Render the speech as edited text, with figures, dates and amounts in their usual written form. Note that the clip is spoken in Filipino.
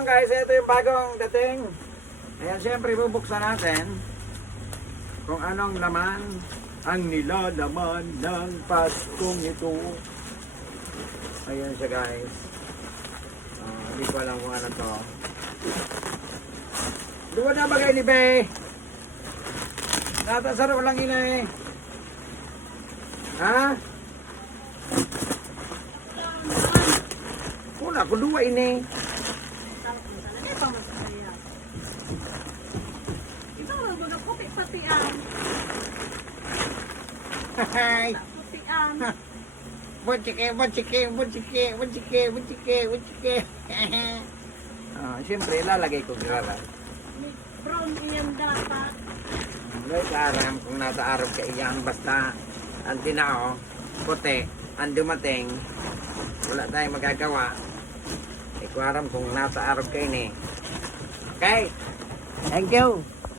lang guys, ito yung bagong dating. Ayan, syempre bubuksan natin kung anong laman ang nilalaman ng Paskong ito. Ayan siya guys. Hindi ko alam kung ano to. Duwa na bagay ni Be. Natasarap lang ina eh. Ha? Kuna ko duwa ini. Ito lang mo na kopi pati ang. Hi. Puti ang. Butchike. Siyempre ilalagay ko grara. Brown iyang dapat. Ngay karam kung nasa araw ka iyan basta ang tinao, puti, ang dumating, wala tayong magagawa. Ikaw aram kung nasa araw ka ini. Okay? Thank you.